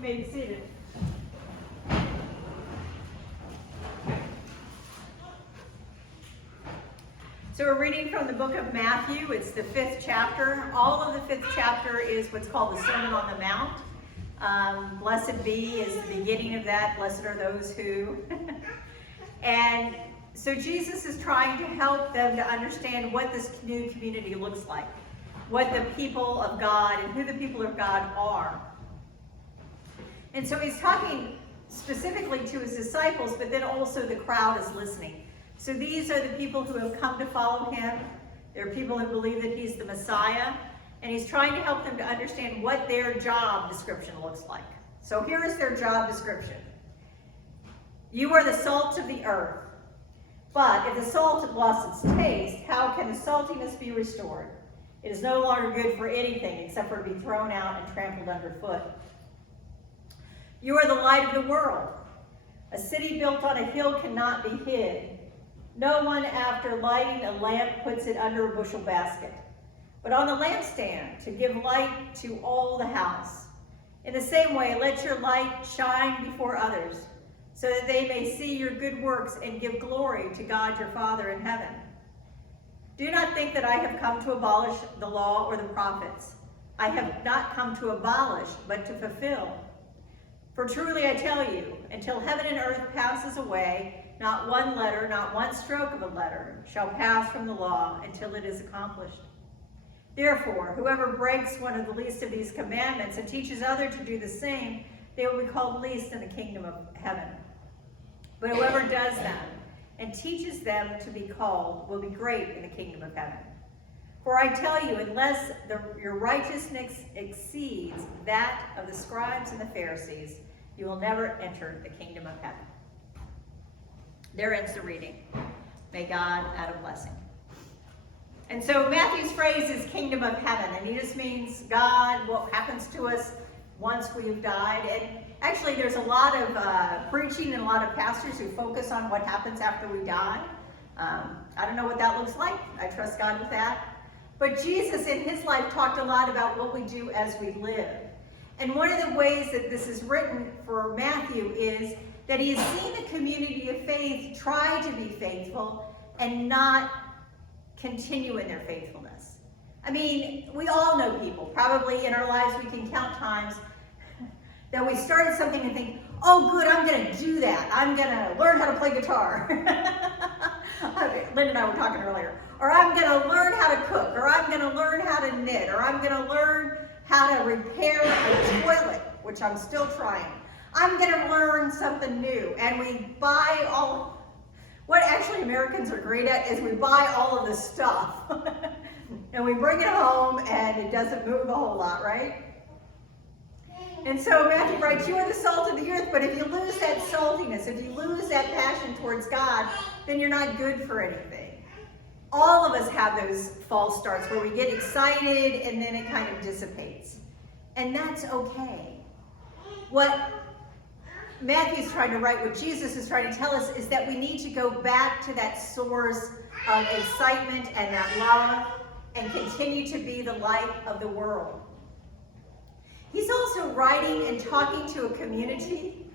You may be seated. So we're reading from the book of Matthew. It's the 5th chapter. All of the 5th chapter is what's called the Sermon on the Mount. Blessed be is the beginning of that. Blessed are those who. And so Jesus is trying to help them to understand what this new community looks like, what the people of God and who the people of God are. And so he's talking specifically to his disciples, but then also the crowd is listening. So these are the people who have come to follow him. They're people who believe that he's the Messiah. And he's trying to help them to understand what their job description looks like. So here is their job description. You are the salt of the earth. But if the salt has lost its taste, how can the saltiness be restored? It is no longer good for anything except for to be thrown out and trampled underfoot. You are the light of the world. A city built on a hill cannot be hid. No one, after lighting a lamp, puts it under a bushel basket, but on the lampstand to give light to all the house. In the same way, let your light shine before others, so that they may see your good works and give glory to God your Father in heaven. Do not think that I have come to abolish the law or the prophets. I have not come to abolish, but to fulfill. For truly I tell you, until heaven and earth passes away, not one letter, not one stroke of a letter shall pass from the law until it is accomplished. Therefore, whoever breaks one of the least of these commandments and teaches others to do the same, they will be called least in the kingdom of heaven. But whoever does them and teaches them to be called will be great in the kingdom of heaven. For I tell you, unless your righteousness exceeds that of the scribes and the Pharisees, you will never enter the kingdom of heaven. There ends the reading. May God add a blessing. And so Matthew's phrase is kingdom of heaven, and he just means God, what happens to us once we've died. And actually there's a lot of preaching and a lot of pastors who focus on what happens after we die. I don't know what that looks like. I trust God with that. But Jesus in his life talked a lot about what we do as we live. And one of the ways that this is written for Matthew is that he has seen the community of faith try to be faithful and not continue in their faithfulness. I mean, we all know people. Probably in our lives we can count times that we started something and think, oh good, I'm going to do that. I'm going to learn how to play guitar. Lynn and I were talking earlier. Or I'm going to learn how to cook. Or I'm going to learn how to knit. Or I'm going to learn how to repair a toilet, which I'm still trying. I'm going to learn something new. And we buy what actually Americans are great at is we buy all of the stuff. And we bring it home and it doesn't move a whole lot, right? And so Matthew writes, you are the salt of the earth, but if you lose that saltiness, if you lose that passion towards God, then you're not good for anything. All of us have those false starts where we get excited and then it kind of dissipates. And that's okay. What Matthew's trying to write, what Jesus is trying to tell us, is that we need to go back to that source of excitement and that love and continue to be the light of the world. He's also writing and talking to a community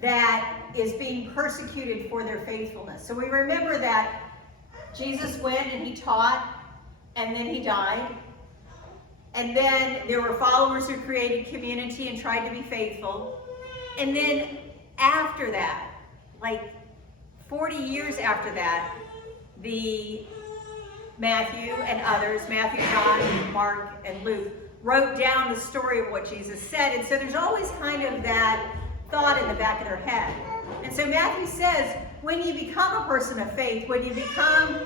that is being persecuted for their faithfulness. So we remember that Jesus went and he taught, and then he died. And then there were followers who created community and tried to be faithful. And then after that, like 40 years after that, the Matthew and others, Matthew, John, Mark, and Luke, wrote down the story of what Jesus said. And so there's always kind of that thought in the back of their head. And so Matthew says, when you become a person of faith, when you become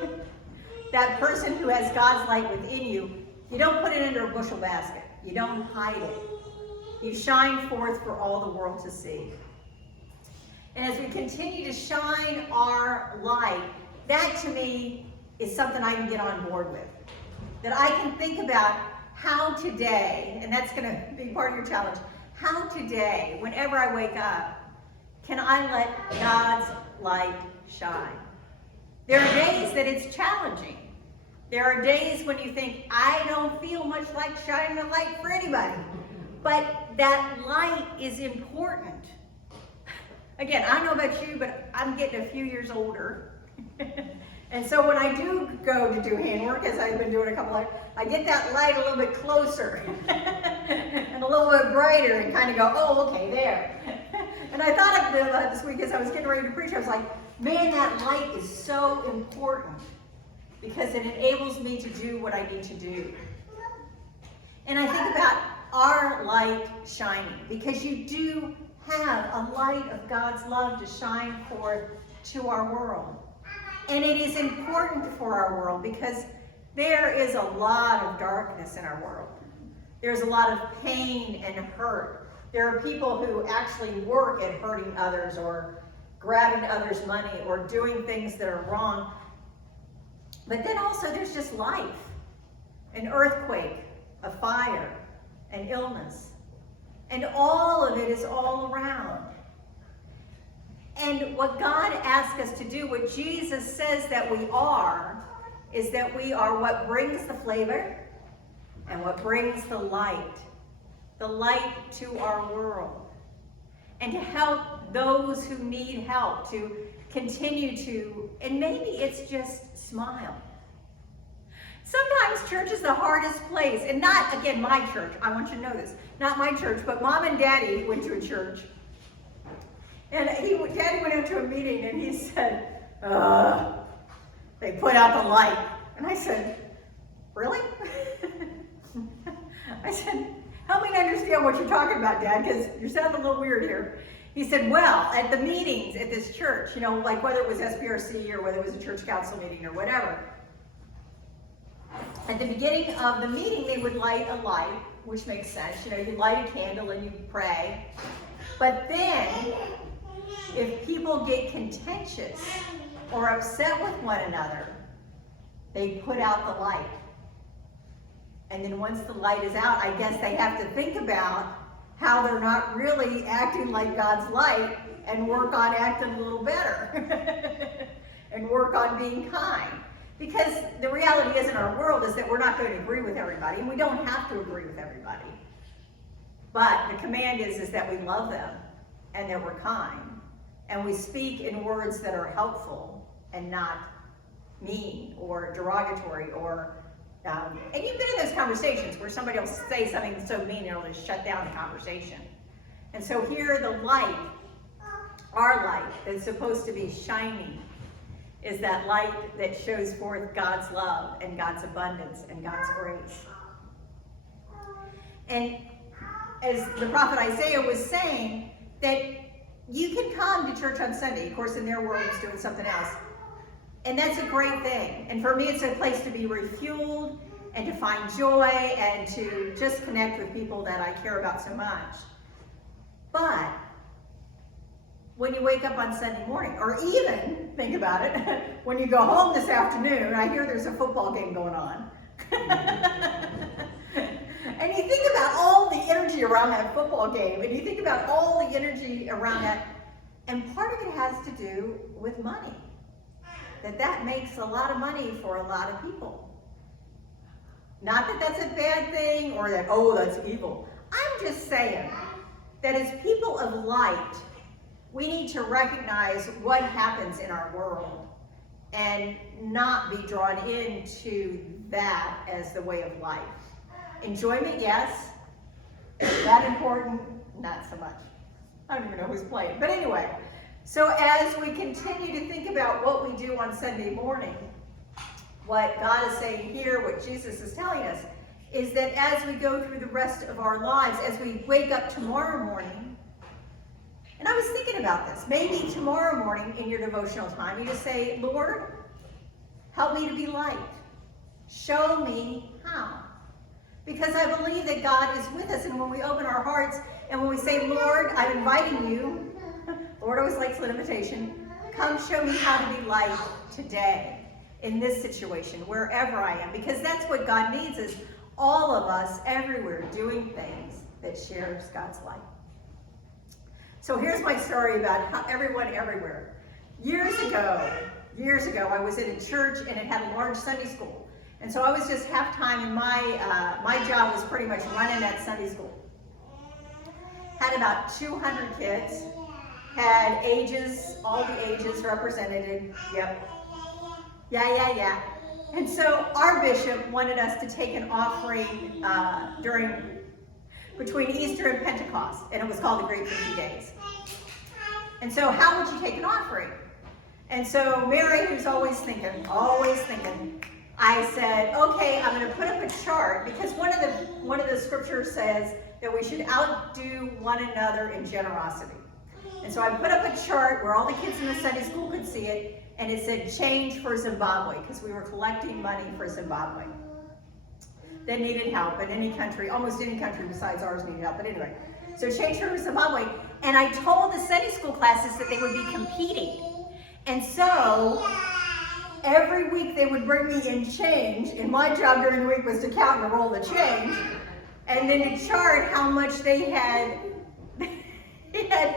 that person who has God's light within you, you don't put it under a bushel basket. You don't hide it. You shine forth for all the world to see. And as we continue to shine our light, that to me is something I can get on board with. That I can think about how today, and that's going to be part of your challenge, how today, whenever I wake up, can I let God's light shine? There are days that it's challenging. There are days when you think, I don't feel much like shining the light for anybody. But that light is important. Again, I don't know about you, but I'm getting a few years older. And so when I do go to do handwork, as I've been doing a couple of, I get that light a little bit closer and a little bit brighter and kind of go, oh, okay, there. And I thought of this week as I was getting ready to preach, I was like, man, that light is so important because it enables me to do what I need to do. And I think about our light shining, because you do have a light of God's love to shine forth to our world. And it is important for our world because there is a lot of darkness in our world. There's a lot of pain and hurt. There are people who actually work at hurting others or grabbing others' money or doing things that are wrong. But then also there's just life, an earthquake, a fire, an illness. And all of it is all around. And what God asks us to do, what Jesus says that we are, is that we are what brings the flavor and what brings the light to our world. And to help those who need help, to continue to, and maybe it's just smile. Sometimes church is the hardest place, and not, again, my church, I want you to know this, not my church, but Mom and Daddy went to a church. And Daddy went into a meeting and he said, they put out the light. And I said, really? I said, help me understand what you're talking about, Dad, because you're sounding a little weird here. He said, well, at the meetings at this church, like whether it was SPRC or whether it was a church council meeting or whatever, at the beginning of the meeting, they would light a light, which makes sense. You light a candle and you pray. But then, if people get contentious or upset with one another, they put out the light. And then once the light is out, I guess they have to think about how they're not really acting like God's light and work on acting a little better and work on being kind. Because the reality is in our world is that we're not going to agree with everybody, and we don't have to agree with everybody. But the command is that we love them and that we're kind. And we speak in words that are helpful and not mean or derogatory or, and you've been in those conversations where somebody will say something so mean and it'll just shut down the conversation. And so here the light, our light that's supposed to be shining, is that light that shows forth God's love and God's abundance and God's grace. And as the prophet Isaiah was saying, that you can come to church on Sunday. Of course, in their world, it's doing something else. And that's a great thing. And for me, it's a place to be refueled and to find joy and to just connect with people that I care about so much. But when you wake up on Sunday morning, or even, think about it, when you go home this afternoon, I hear there's a football game going on. And you think about all the energy around that football game, and you think about all the energy around that, and part of it has to do with money. That makes a lot of money for a lot of people. Not that that's a bad thing, or that, oh, that's evil. I'm just saying that as people of light, we need to recognize what happens in our world and not be drawn into that as the way of life. Enjoyment, yes. Is that important? Not so much. I don't even know who's playing. But anyway, so as we continue to think about what we do on Sunday morning, what God is saying here, what Jesus is telling us, is that as we go through the rest of our lives, as we wake up tomorrow morning, and I was thinking about this, maybe tomorrow morning in your devotional time, you just say, Lord, help me to be light. Show me how. Because I believe that God is with us, and when we open our hearts, and when we say, Lord, I'm inviting you, Lord always likes an invitation, come show me how to be light today, in this situation, wherever I am. Because that's what God needs, is all of us everywhere doing things that shares God's light. So here's my story about how everyone everywhere. Years ago, I was in a church and it had a large Sunday school. And so I was just half-time, and my job was pretty much running that Sunday school. had about 200 kids, had ages, all the ages represented. Yep. Yeah. And so our bishop wanted us to take an offering between Easter and Pentecost, and it was called the Great 50 Days. And so how would you take an offering? And so Mary, who's always thinking, I said, okay, I'm going to put up a chart, because one of the scriptures says that we should outdo one another in generosity. And so I put up a chart where all the kids in the Sunday school could see it, and it said change for Zimbabwe, because we were collecting money for Zimbabwe that needed help in any country, almost any country besides ours needed help, but anyway. So change for Zimbabwe, and I told the Sunday school classes that they would be competing. And so every week they would bring me in change, and my job during the week was to count and roll the change, and then to chart how much they had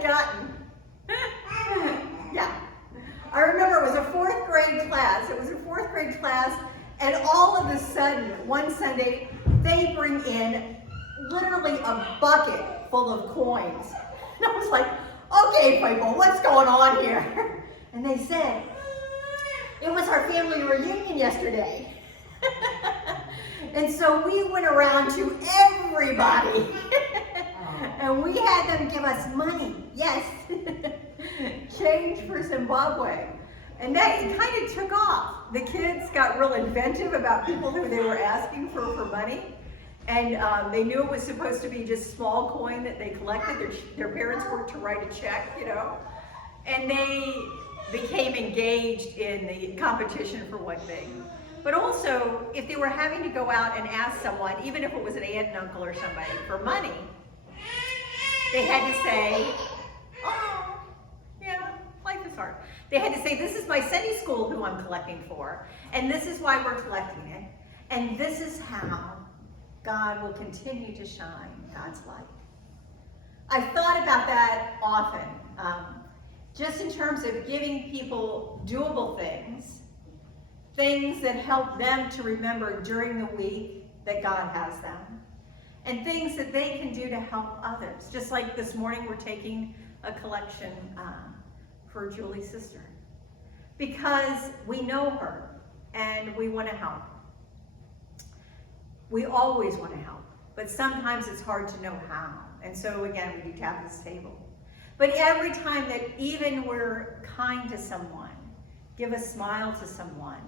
gotten. Yeah. I remember it was a fourth grade class, and all of a sudden, one Sunday, they bring in literally a bucket full of coins. And I was like, okay, people, what's going on here? And they said, it was our family reunion yesterday. And so we went around to everybody, and we had them give us money. Yes. Change for Zimbabwe. And that kind of took off. The kids got real inventive about people who they were asking for money. And they knew it was supposed to be just small coin that they collected. Their parents were to write a check, And they became engaged in the competition for one thing. But also, if they were having to go out and ask someone, even if it was an aunt and uncle or somebody, for money, they had to say, oh, yeah, life is hard. They had to say, this is my Sunday school who I'm collecting for, and this is why we're collecting it, and this is how God will continue to shine God's light. I've thought about that often, just in terms of giving people doable things that help them to remember during the week that God has them, and things that they can do to help others. Just like this morning, we're taking a collection for Julie's sister, because we know her and we want to help. We always want to help, but sometimes it's hard to know how. And so again, we do tap this table. But every time that even we're kind to someone, give a smile to someone,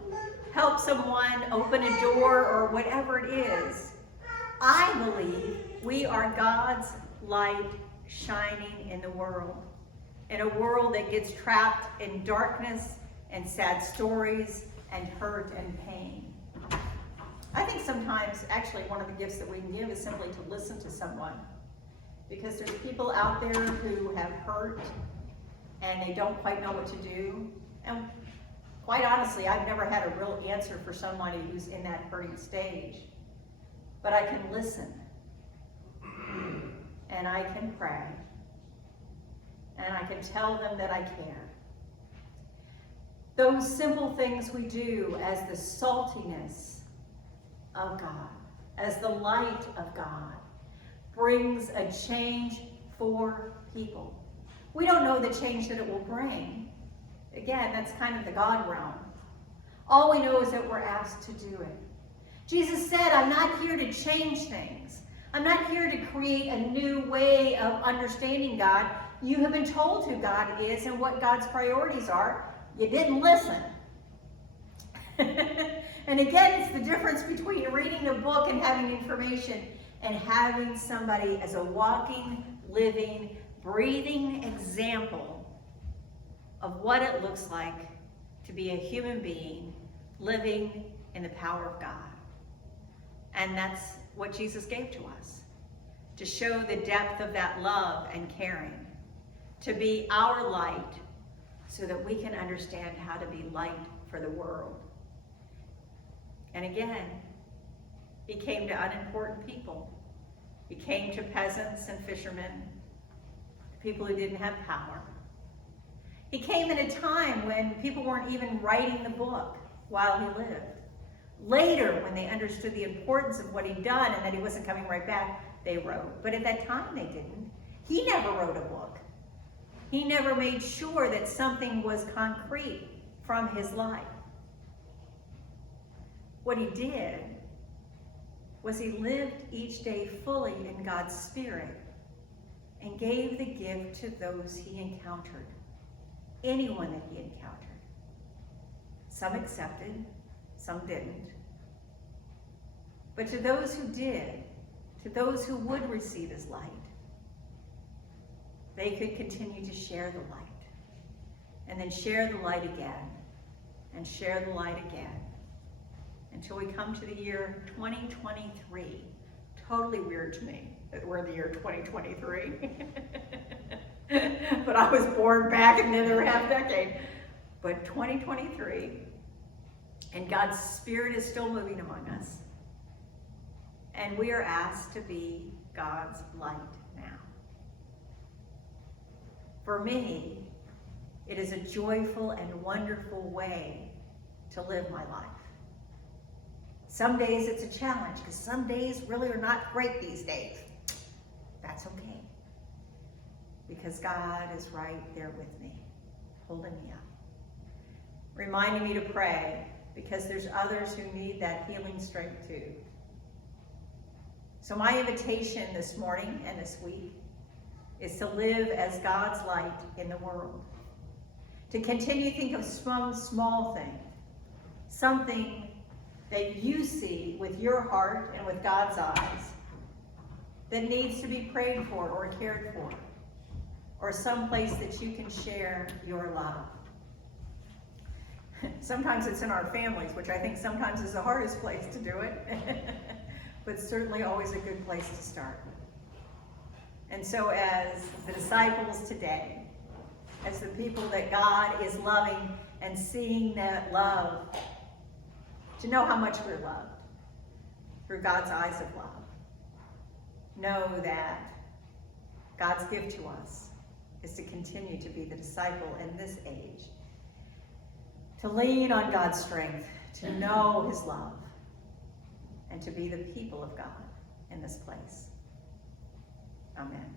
help someone open a door or whatever it is, I believe we are God's light shining in the world. In a world that gets trapped in darkness and sad stories and hurt and pain. I think sometimes, actually, one of the gifts that we can give is simply to listen to someone. Because there's people out there who have hurt and they don't quite know what to do. And quite honestly, I've never had a real answer for somebody who's in that hurting stage. But I can listen. And I can pray. And I can tell them that I care. Those simple things we do as the saltiness of God, as the light of God, brings a change for people. We don't know the change that it will bring. Again, that's kind of the God realm. All we know is that we're asked to do it. Jesus said, I'm not here to change things. I'm not here to create a new way of understanding God. You have been told who God is and what God's priorities are. You didn't listen. And again, it's the difference between reading a book and having information and having somebody as a walking, living, breathing example of what it looks like to be a human being living in the power of God. And that's what Jesus gave to us, to show the depth of that love and caring, to be our light so that we can understand how to be light for the world. And again, he came to unimportant people. He came to peasants and fishermen, people who didn't have power. He came in a time when people weren't even writing the book while he lived. Later, when they understood the importance of what he'd done and that he wasn't coming right back, they wrote. But at that time, they didn't. He never wrote a book. He never made sure that something was concrete from his life. What he did was he lived each day fully in God's Spirit and gave the gift to those he encountered, anyone that he encountered. Some accepted, some didn't. But to those who did, to those who would receive his light, they could continue to share the light, and then share the light again, and share the light again, until we come to the year 2023. Totally weird to me that we're in the year 2023. But I was born back in the other half decade. But 2023, and God's Spirit is still moving among us. And we are asked to be God's light now. For me, it is a joyful and wonderful way to live my life. Some days it's a challenge, because some days really are not great these days. That's okay. Because God is right there with me, holding me up. Reminding me to pray, because there's others who need that healing strength too. So my invitation this morning and this week is to live as God's light in the world. To continue to think of some small thing, something that you see with your heart and with God's eyes that needs to be prayed for or cared for, or some place that you can share your love. Sometimes it's in our families, which I think sometimes is the hardest place to do it, but certainly always a good place to start. And so as the disciples today, as the people that God is loving and seeing that love, to know how much we're loved through God's eyes of love. Know that God's gift to us is to continue to be the disciple in this age, to lean on God's strength, to know his love, and to be the people of God in this place. Amen.